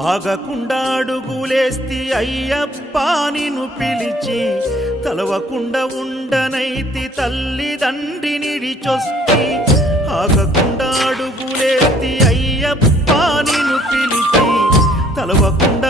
ఆగకుండా అడుగులేస్తి అయ్యప్ప నిన్ను పిలిచి తలవకుండా ఉండనైతి తల్లిదండ్రి నిడిచొస్తి ఆగకుండా అడుగులేస్తి అయ్యప్ప నిన్ను పిలిచి తలవకుండా